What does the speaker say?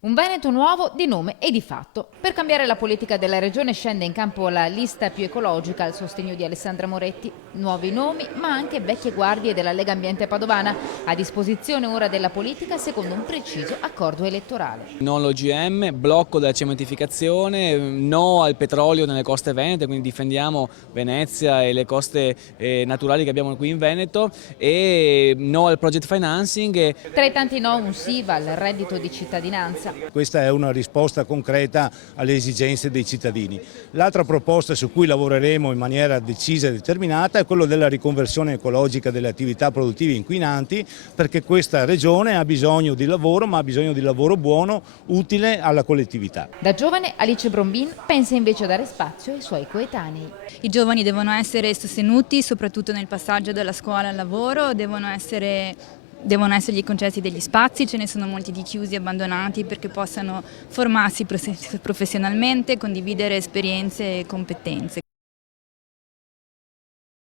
Un Veneto nuovo di nome e di fatto. Per cambiare la politica della regione scende in campo la lista più ecologica al sostegno di Alessandra Moretti. Nuovi nomi, ma anche vecchie guardie della Lega Ambiente Padovana, a disposizione ora della politica secondo un preciso accordo elettorale. No all'OGM, blocco della cementificazione, no al petrolio nelle coste venete, quindi difendiamo Venezia e le coste naturali che abbiamo qui in Veneto, e no al project financing. Tra i tanti no, un sì va al reddito di cittadinanza. Questa è una risposta concreta alle esigenze dei cittadini. L'altra proposta su cui lavoreremo in maniera decisa e determinata è quella della riconversione ecologica delle attività produttive inquinanti, perché questa regione ha bisogno di lavoro, ma ha bisogno di lavoro buono, utile alla collettività. Da giovane Alice Brombin pensa invece a dare spazio ai suoi coetanei. I giovani devono essere sostenuti soprattutto nel passaggio dalla scuola al lavoro, devono essergli concessi degli spazi, ce ne sono molti di chiusi e abbandonati perché possano formarsi professionalmente, condividere esperienze e competenze.